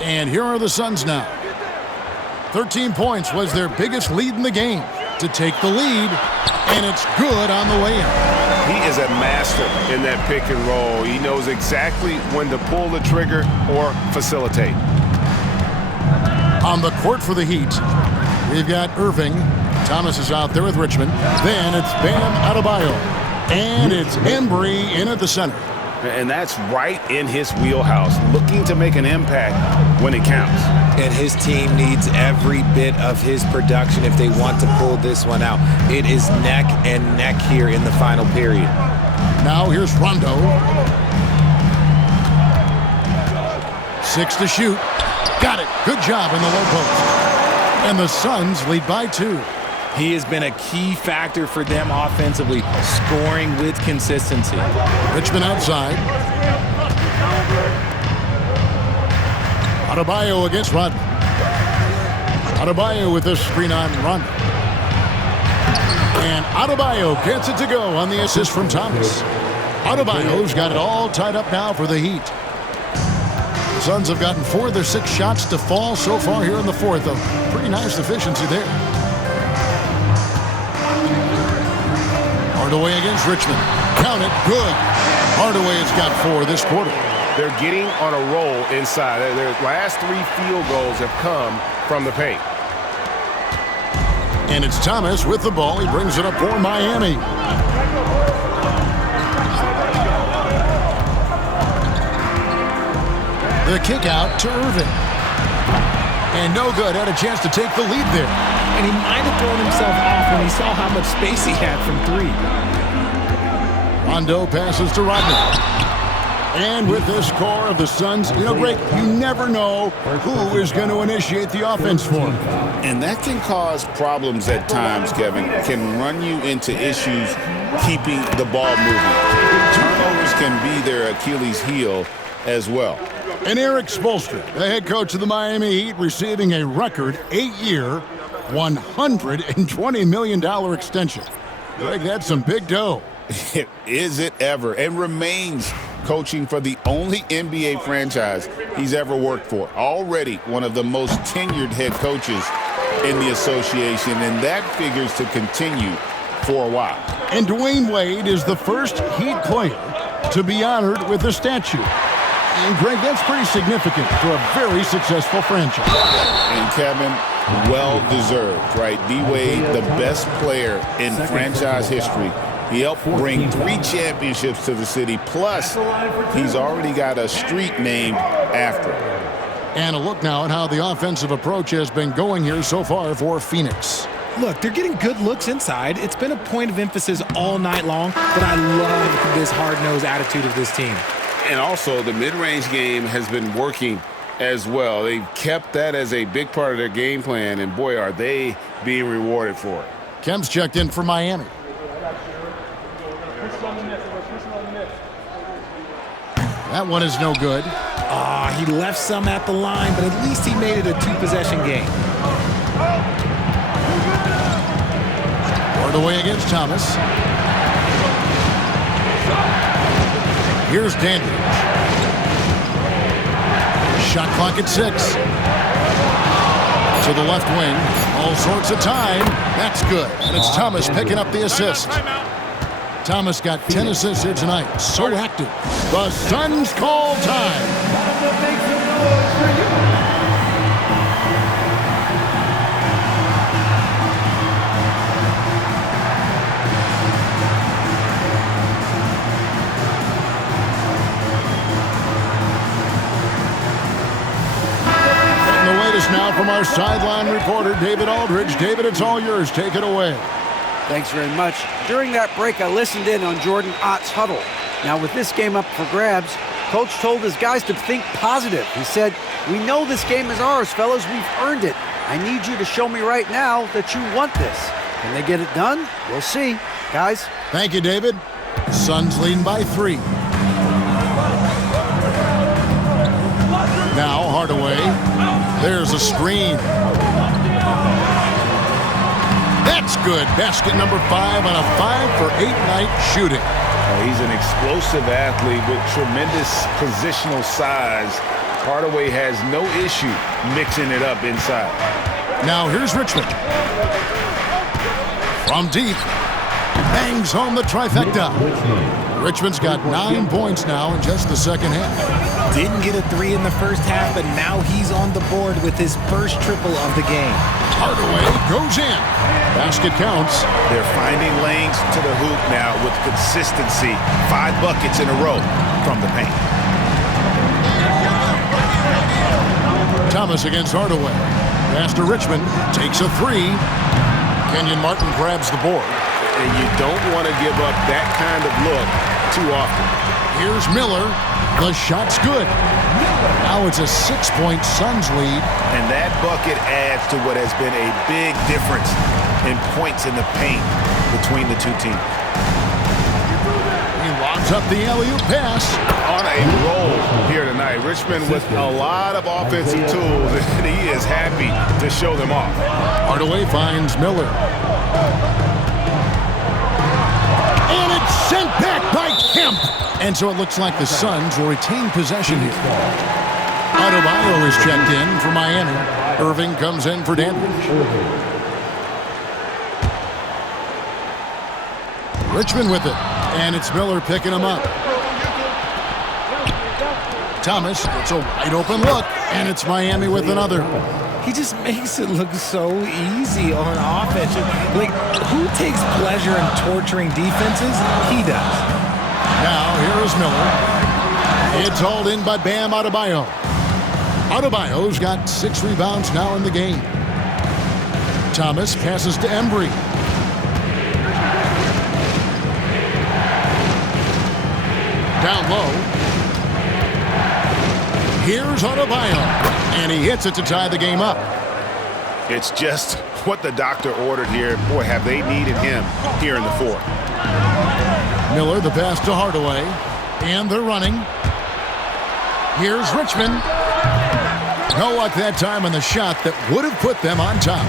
And here are the Suns now. 13 points was their biggest lead in the game to take the lead, and it's good on the way in. He is a master in that pick and roll. He knows exactly when to pull the trigger or facilitate. On the court for the Heat, we've got Irving. Thomas is out there with Richmond. Then it's Bam Adebayo. And it's Embry in at the center. And that's right in his wheelhouse, looking to make an impact when it counts. And his team needs every bit of his production if they want to pull this one out. It is neck and neck here in the final period. Now here's Rondo. 6 to shoot. Got it. Good job in the low post. And the Suns lead by 2. He has been a key factor for them offensively, scoring with consistency. Richmond outside. Adebayo against Rodman. Adebayo with this screen on Rondo. And Adebayo gets it to go on the assist from Thomas. Adebayo's got it all tied up now for the Heat. The Suns have gotten 4 of their 6 shots to fall so far here in the fourth. A pretty nice efficiency there. Hardaway against Richmond. Count it. Good. Hardaway has got 4 this quarter. They're getting on a roll inside. Their last 3 field goals have come from the paint. And it's Thomas with the ball. He brings it up for Miami. The kick out to Irving. And no good. Had a chance to take the lead there. And he might have thrown himself off when he saw how much space he had from 3. Rondo passes to Rodman. And with this core of the Suns, Greg, you never know who is going to initiate the offense for him. And that can cause problems at times, Kevin. It can run you into issues keeping the ball moving. Turnovers can be their Achilles heel as well. And Eric Spoelstra, the head coach of the Miami Heat, receiving a record 8-year, $120 million extension. Greg, that's some big dough. Is it ever? And remains coaching for the only NBA franchise he's ever worked for. Already one of the most tenured head coaches in the association, and that figures to continue for a while. And Dwayne Wade is the first Heat player to be honored with a statue. And Greg, that's pretty significant for a very successful franchise. And Kevin, well-deserved, right? D-Wade, the best player in franchise history. He helped bring 3 championships to the city, plus he's already got a street named after him. And a look now at how the offensive approach has been going here so far for Phoenix. Look, they're getting good looks inside. It's been a point of emphasis all night long, but I love this hard-nosed attitude of this team. And also, the mid-range game has been working as well. They've kept that as a big part of their game plan, and boy, are they being rewarded for it. Kemp's checked in for Miami. That one is no good. He left some at the line, but at least he made it a 2-possession game. Hardaway against Thomas. Here's Dandridge. Shot clock at 6. To the left wing. All sorts of time. That's good. And it's Thomas picking up the assist. Thomas got 10 assists here tonight. So active. The Suns call time. Now from our sideline reporter, David Aldridge. David, it's all yours. Take it away. Thanks very much. During that break, I listened in on Jordan Ott's huddle. Now, with this game up for grabs, Coach told his guys to think positive. He said, "We know this game is ours, fellas. We've earned it. I need you to show me right now that you want this." Can they get it done? We'll see. Guys. Thank you, David. Suns leading by 3. Now Hardaway. There's a screen. That's good. Basket number 5 on a 5-for-8 night shooting. He's an explosive athlete with tremendous positional size Hardaway has no issue mixing it up inside. Now here's Richmond. From deep. Bangs home the trifecta. Richmond's got 9 points now in just the second half. Didn't get a 3 in the first half, but now he's on the board with his first triple of the game. Hardaway goes in. Basket counts. They're finding lanes to the hoop now with consistency. 5 buckets in a row from the paint. Thomas against Hardaway. Pass to Richmond. Takes a 3. Kenyon Martin grabs the board. And you don't want to give up that kind of look too often. Here's Miller. The shot's good. Now it's a 6-point Suns lead. And that bucket adds to what has been a big difference in points in the paint between the two teams. He lobs up the alley-oop pass. On a roll here tonight. Richmond with a lot of offensive tools, and he is happy to show them off. Hardaway finds Miller. And it's sent back by Kemp. And so it looks like the Suns will retain possession here. Adebayo is checked in for Miami. Irving comes in for Dandridge. Richmond with it. And it's Miller picking him up. Thomas gets a wide open look. And it's Miami with another. He just makes it look so easy on offense. Like, who takes pleasure in torturing defenses? He does. Now, here is Miller. It's hauled in by Bam Adebayo. Adebayo's got 6 rebounds now in the game. Thomas passes to Embry. Down low. Here's Adebayo. And he hits it to tie the game up. It's just what the doctor ordered here. Boy, have they needed him here in the fourth. Miller, the pass to Hardaway. And they're running. Here's Richmond. No luck that time on the shot that would have put them on top.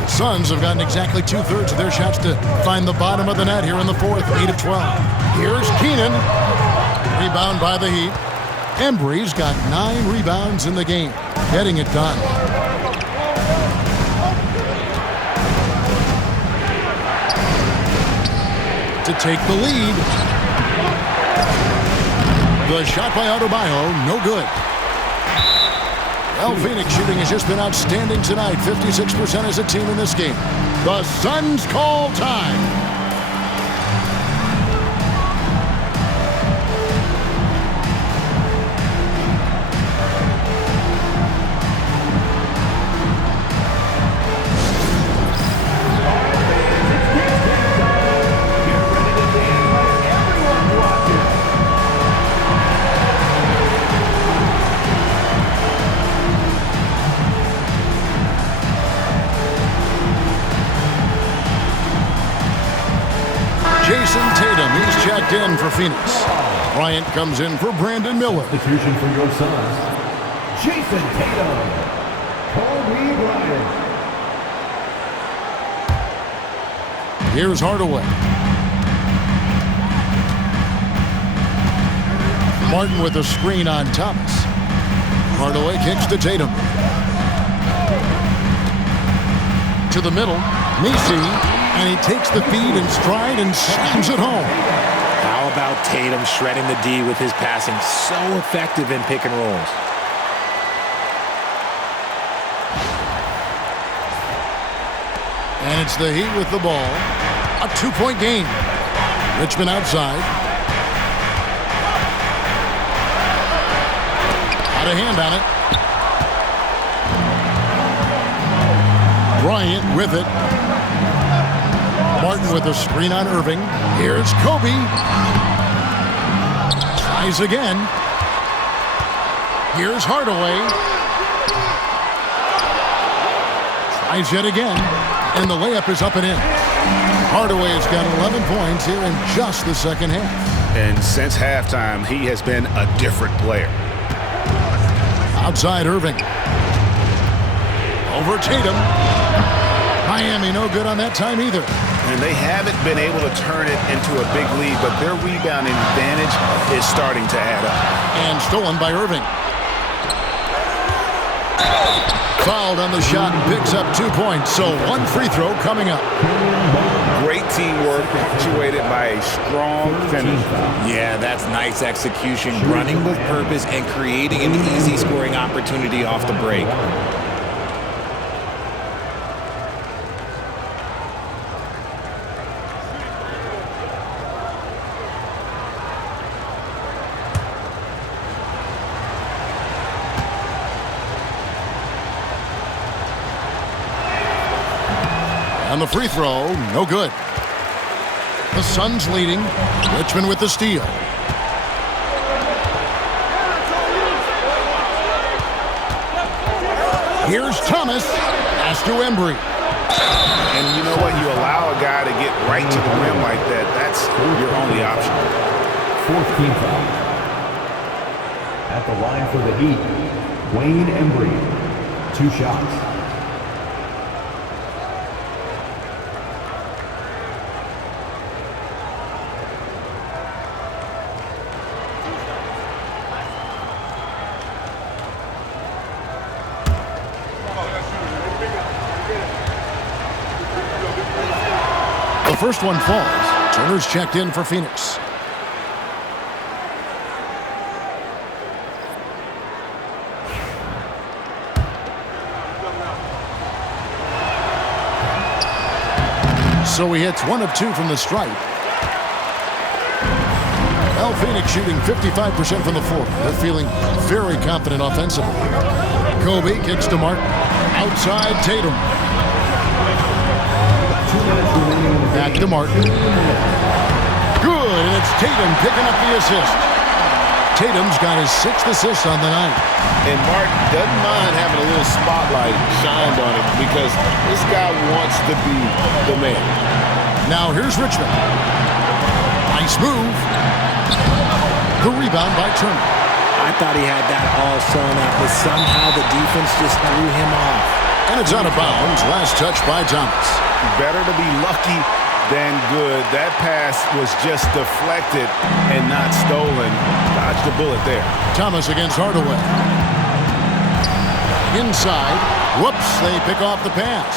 The Suns have gotten exactly 2/3 of their shots to find the bottom of the net here in the fourth, 8 of 12. Here's Keenan. Rebound by the Heat. Embry's got 9 rebounds in the game, getting it done. To take the lead. The shot by Adebayo, no good. Well, Phoenix shooting has just been outstanding tonight. 56% as a team in this game. The Suns call time. Tatum, he's checked in for Phoenix. Bryant comes in for Brandon Miller. Substitution for your Suns, Jason Tatum, Kobe Bryant. Here's Hardaway. Martin with a screen on Thomas. Hardaway kicks to Tatum. To the middle, Nisi. And he takes the feed in stride and slams it home. How about Tatum shredding the D with his passing? So effective in pick and rolls. And it's the Heat with the ball. A 2-point game. Richmond outside. Out of hand on it. Bryant with it. Martin with a screen on Irving. Here's Kobe. Tries again. Here's Hardaway. Tries yet again. And the layup is up and in. Hardaway's got 11 points here in just the second half. And since halftime, he has been a different player. Outside Irving. Over Tatum. Miami no good on that time either. And they haven't been able to turn it into a big lead, but their rebounding advantage is starting to add up. And stolen by Irving. Fouled on the shot and picks up 2 points. So one free throw coming up. Great teamwork punctuated by a strong finish. Yeah, that's nice execution, running with purpose and creating an easy scoring opportunity off the break. And the free throw, no good. The Suns leading. Richmond with the steal. Here's Thomas. Pass to Embry. And you know what? You allow a guy to get right to the rim like that. That's your only option. 4th team foul. At the line for the Heat, Wayne Embry. 2 shots. The first one falls. Turner's checked in for Phoenix. So he hits 1 of 2 from the stripe. Well, Phoenix shooting 55% from the floor. They're feeling very confident offensively. Kobe kicks to Martin. Outside Tatum. Back to Martin. Good, and it's Tatum picking up the assist. Tatum's got his 6th assist on the night. And Martin doesn't mind having a little spotlight shined on him because this guy wants to be the man. Now here's Richmond. Nice move. The rebound by Turner. I thought he had that all sewn up, but somehow the defense just threw him off. And it's out of bounds. Last touch by Thomas. Better to be lucky than good. That pass was just deflected and not stolen. Dodged the bullet there. Thomas against Hardaway. Inside. Whoops, they pick off the pass.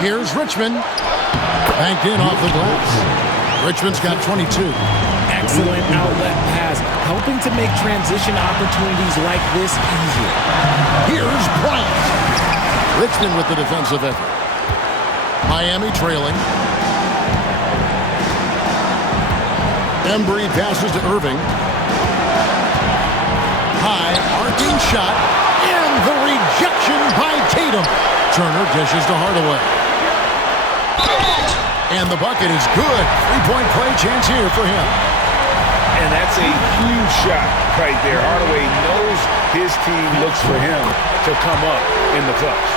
Here's Richmond. Banked in off the glass. Richmond's got 22. Excellent outlet pass, helping to make transition opportunities like this easier. Here's Bryant. Richmond with the defensive effort. Miami trailing. Embry passes to Irving. High, arcing shot, and the rejection by Tatum. Turner dishes to Hardaway. And the bucket is good. 3-point play chance here for him. And that's a huge shot right there. Hardaway knows his team looks for him to come up in the clutch.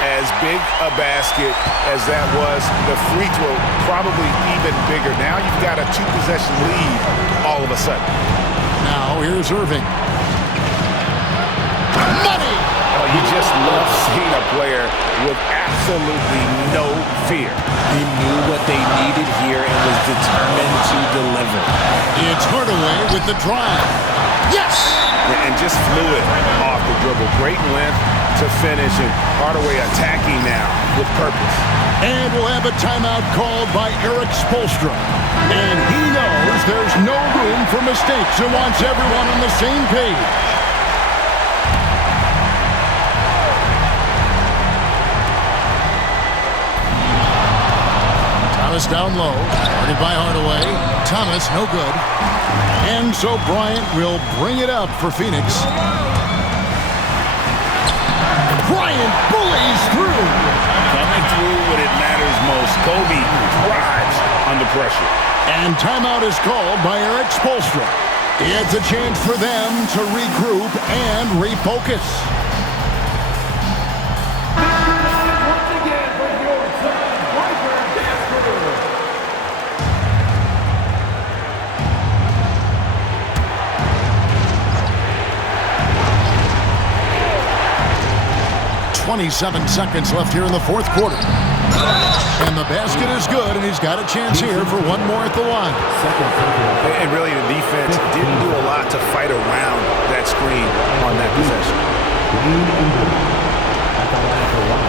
As big a basket as that was, the free throw probably even bigger. Now you've got a 2-possession lead all of a sudden. Now here's Irving. Money! Oh, you just love seeing a player with absolutely no fear. He knew what they needed here and was determined to deliver. It's Hardaway with the drive. Yes! And just fluid off the dribble. Great length to finish, and Hardaway attacking now with purpose. And we'll have a timeout called by Eric Spoelstra. And he knows there's no room for mistakes and wants everyone on the same page. Thomas down low, guarded by Hardaway. Thomas, no good. And so Bryant will bring it up for Phoenix. Bryant bullies through. Coming through when it matters most. Kobe thrives under pressure. And timeout is called by Eric Spoelstra. It's a chance for them to regroup and refocus. Once again from your son, Viper Gasper. 27 seconds left here in the fourth quarter. And the basket is good, and he's got a chance here for one more at the line. And really, the defense didn't do a lot to fight around that screen on that possession. Wayne Embry at the line for one.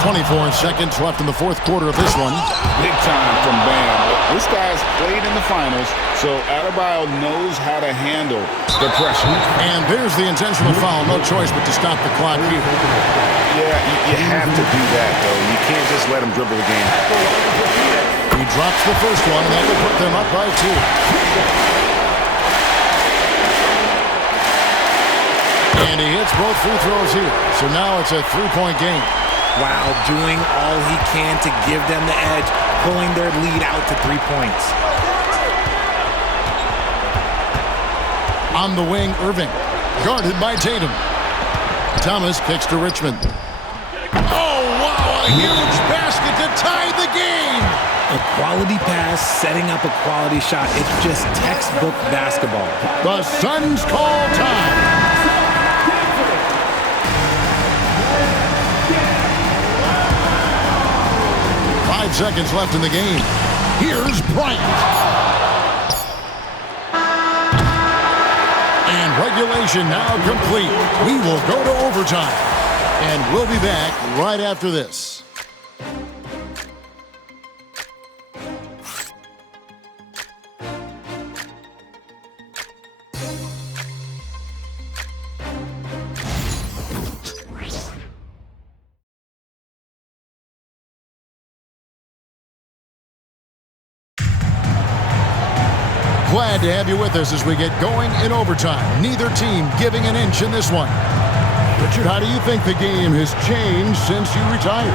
24 seconds left in the fourth quarter of this one. Big time from Bam. This guy's played in the finals, so Adebayo knows how to handle the pressure. And there's the intentional foul. No choice but to stop the clock here. Yeah, you have to do that, though. You can't just let him dribble the game. He drops the first one, and that will put them up by 2. And he hits both free throws here. So now it's a three-point game. Wow, doing all he can to give them the edge, pulling their lead out to 3 points. On the wing, Irving. Guarded by Tatum. Thomas kicks to Richmond. Oh, wow, a huge basket to tie the game. A quality pass, setting up a quality shot. It's just textbook basketball. The Suns call time. 5 seconds left in the game. Here's Bryant. And regulation now complete. We will go to overtime. And we'll be back right after this. Glad to have you with us as we get going in overtime. Neither team giving an inch in this one. Richard, how do you think the game has changed since you retired?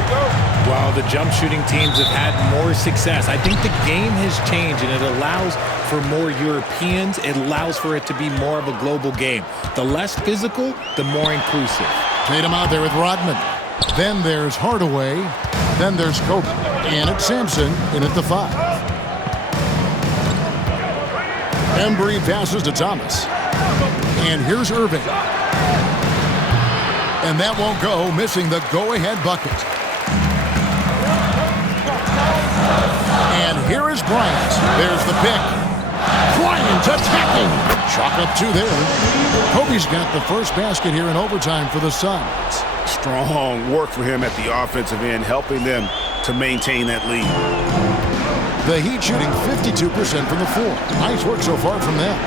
While the jump shooting teams have had more success, I think the game has changed, and it allows for more Europeans. It allows for it to be more of a global game. The less physical, the more inclusive. Tatum out there with Rodman. Then there's Hardaway. Then there's Kobe. And it's Sampson in at the 5. Embry passes to Thomas. And here's Irving. And that won't go, missing the go-ahead bucket. And here is Bryant. There's the pick. Bryant attacking. Chalk up 2 there. Kobe's got the first basket here in overtime for the Suns. Strong work for him at the offensive end, helping them to maintain that lead. The Heat shooting 52% from the floor. Nice work so far from them.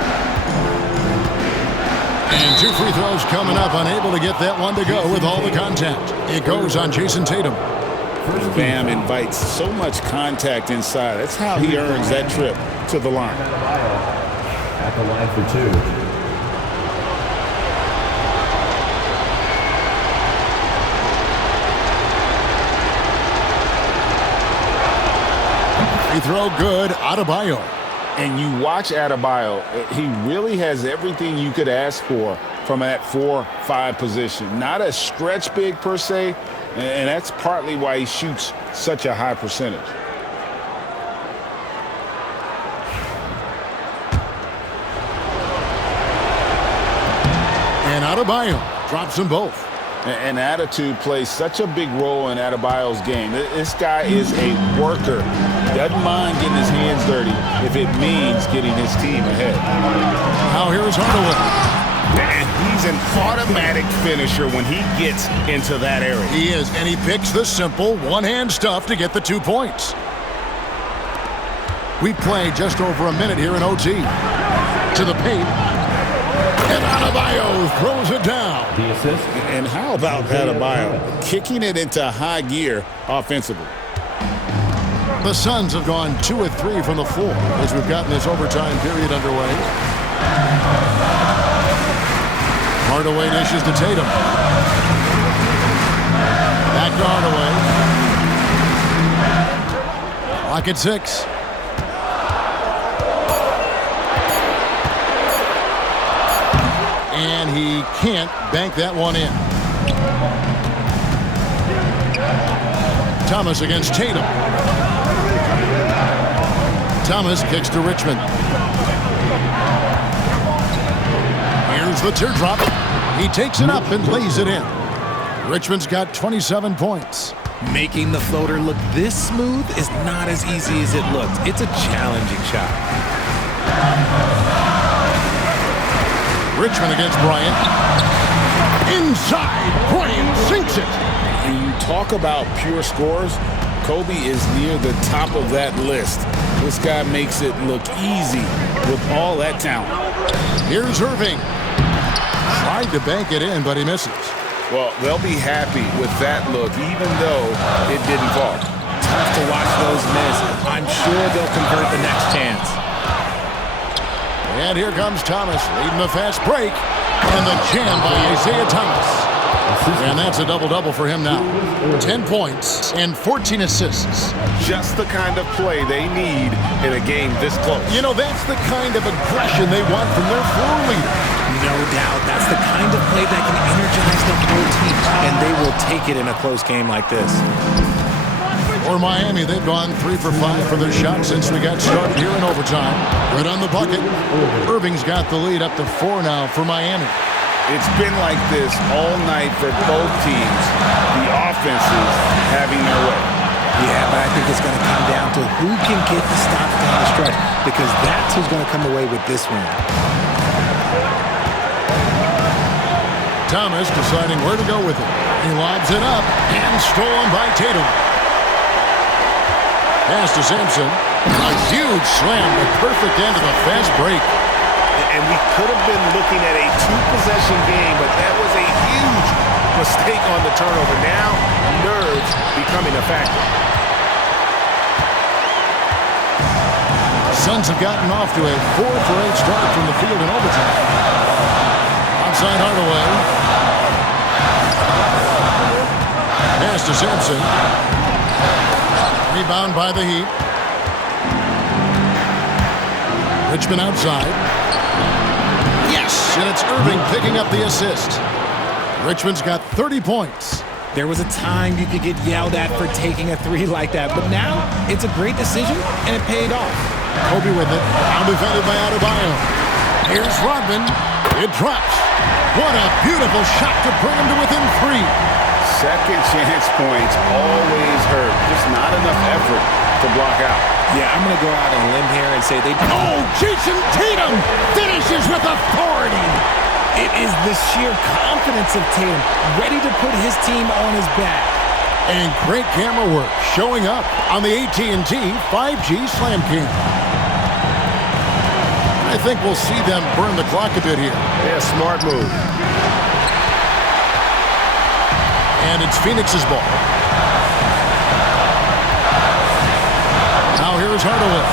And 2 free throws coming up, unable to get that one to go with all the contact. It goes on Jason Tatum. Bam invites so much contact inside. That's how he earns that trip to the line. At the line for 2. Free throw good, Adebayo. And you watch Adebayo, he really has everything you could ask for from that 4-5 position. Not a stretch big per se, and that's partly why he shoots such a high percentage. And Adebayo drops them both. And attitude plays such a big role in Adebayo's game. This guy is a worker. Doesn't mind getting his hands dirty if it means getting his team ahead. Now here's Hardaway. And he's an automatic finisher when he gets into that area. He is, and he picks the simple one-hand stuff to get the 2 points. We play just over a minute here in OT. To the paint. And Adebayo throws it down. The assist. And how about Adebayo kicking it into high gear offensively? The Suns have gone 2 of 3 from the floor as we've gotten this overtime period underway. Hardaway dishes to Tatum. Back to Hardaway. Clock at 6. And he can't bank that one in. Thomas against Tatum. Thomas kicks to Richmond. Here's the teardrop. He takes it up and lays it in. Richmond's got 27 points. Making the floater look this smooth is not as easy as it looks. It's a challenging shot. Richmond against Bryant. Inside, Bryant sinks it. When you talk about pure scores, Kobe is near the top of that list. This guy makes it look easy with all that talent. Here's Irving. Tried to bank it in, but he misses. Well, they'll be happy with that look, even though it didn't fall. Tough to watch those miss. I'm sure they'll convert the next chance. And here comes Thomas leading the fast break. And the jam by Isaiah Thomas. And that's a double-double for him now. 10 points and 14 assists. Just the kind of play they need in a game this close. You know, that's the kind of aggression they want from their floor leader. No doubt. That's the kind of play that can energize the whole team, and they will take it in a close game like this. For Miami, they've gone 3 for 5 for their shot since we got started here in overtime. Right on the bucket. Irving's got the lead up to 4 now for Miami. It's been like this all night for both teams. The offenses having their way. Yeah, but I think it's going to come down to who can get the stops down the stretch, because that's who's going to come away with this one. Thomas deciding where to go with it. He lobs it up and stolen by Tatum. Pass to Sampson. A huge slam, the perfect end of the fast break. And we could have been looking at a 2-possession game, but that was a huge mistake on the turnover. Now, nerves becoming a factor. Suns have gotten off to a 4-for-8 start from the field in overtime. Outside Hardaway. Pass to Sampson. Rebound by the Heat. Richmond outside. Yes! And it's Irving picking up the assist. Richmond's got 30 points. There was a time you could get yelled at for taking a 3 like that, but now it's a great decision, and it paid off. Kobe with it. Now defended by Adebayo. Here's Rodman. It drops. What a beautiful shot to bring him to within 3. Second chance points always hurt. Just not enough effort to block out. Yeah, I'm going to go out on a limb here and say they... Oh, Jason Tatum finishes with authority. It is the sheer confidence of Tatum, ready to put his team on his back. And great camera work showing up on the AT&T 5G Slam King. I think we'll see them burn the clock a bit here. Yeah, smart move. And it's Phoenix's ball. Now here's Hardaway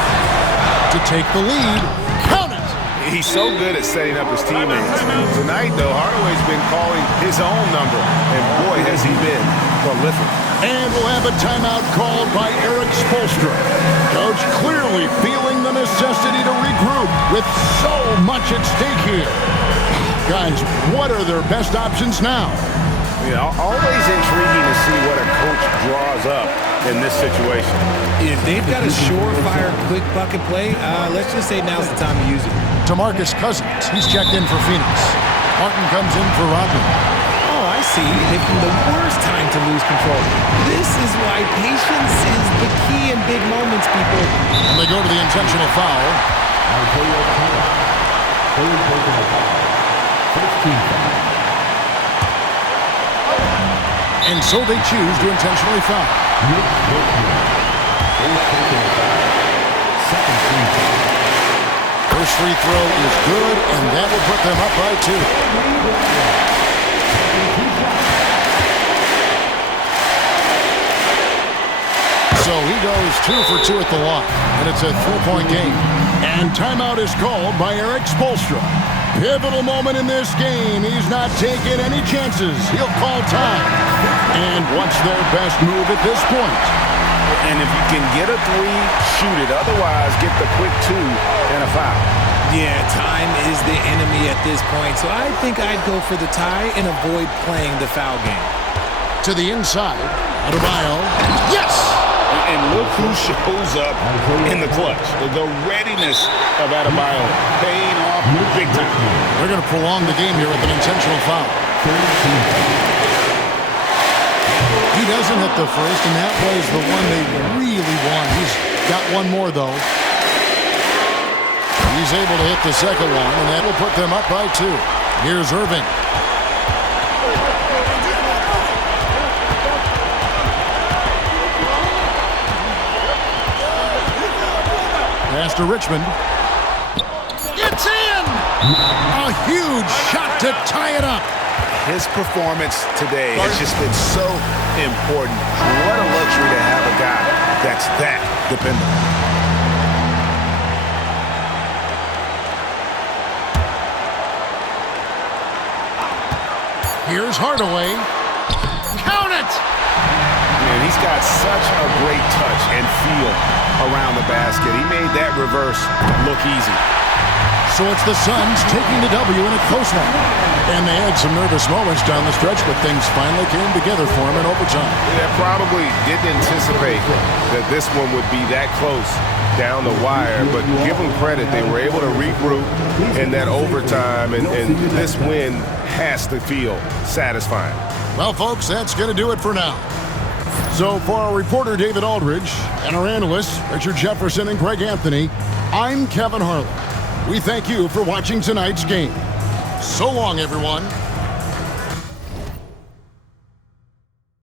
to take the lead. Count it! He's so good at setting up his teammates. Tonight, though, Hardaway's been calling his own number, and boy, has he been prolific. And we'll have a timeout called by Eric Spoelstra. Coach clearly feeling the necessity to regroup with so much at stake here. Guys, what are their best options now? Yeah, always intriguing to see what a coach draws up in this situation. If they've got a surefire, quick bucket play, let's just say now's the time to use it. DeMarcus Cousins, he's checked in for Phoenix. Martin comes in for Rodman. Oh, I see. Picking the worst time to lose control. This is why patience is the key in big moments, people. And they go to the intentional foul. And so they choose to intentionally foul. First free throw is good, and that will put them up by 2. So he goes 2 for 2 at the line, and it's a 3-point game. And timeout is called by Eric Spoelstra. Pivotal moment in this game. He's not taking any chances. He'll call time. And what's their best move at this point? And if you can get a 3, shoot it. Otherwise, get the quick 2 and a foul. Yeah, time is the enemy at this point, so I think I'd go for the tie and avoid playing the foul game. To the inside, Adebayo. Yes! And look who shows up in the clutch. The readiness of Adebayo paying off big time. They're going to prolong the game here with an intentional foul. He doesn't hit the first, and that was the one they really won. He's got one more, though. He's able to hit the second one, and that will put them up by 2. Here's Irving. Pass to Richmond. It's in! A huge shot to tie it up. His performance today has just been so important. What a luxury to have a guy that's that dependable. Here's Hardaway. Count it! Man, he's got such a great touch and feel around the basket. He made that reverse look easy. So it's the Suns taking the W in a close one. And they had some nervous moments down the stretch, but things finally came together for them in overtime. Yeah, probably didn't anticipate that this one would be that close down the wire, but give them credit. They were able to regroup in that overtime, and this win has to feel satisfying. Well, folks, that's going to do it for now. So for our reporter, David Aldridge, and our analysts, Richard Jefferson and Greg Anthony, I'm Kevin Harlan. We thank you for watching tonight's game. So long, everyone.